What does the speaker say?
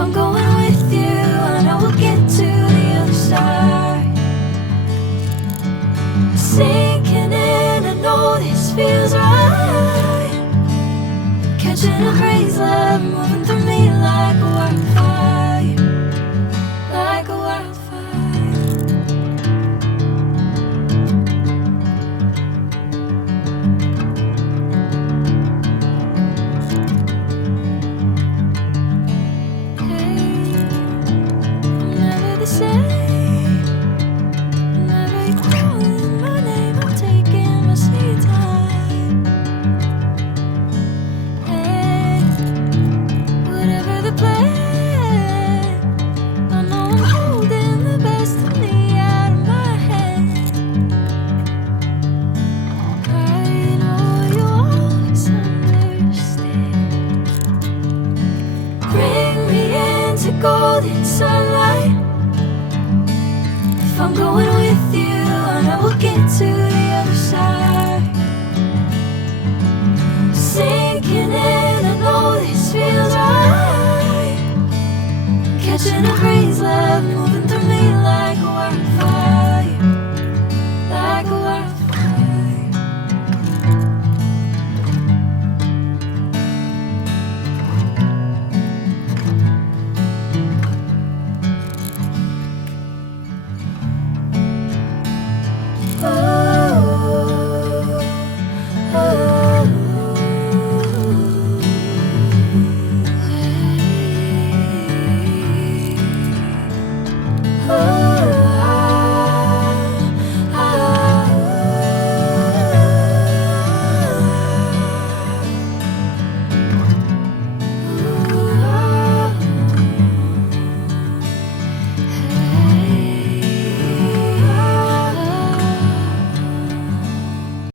I'm going with you, I know we'll get to the other side. Sinking in, I know this feels right. Catching a crazy love, moving through me like a wildfire, like a wildfire. Golden sunlight. If I'm going with you, I know we'll get to the other side. Sinking in, I know this feels right.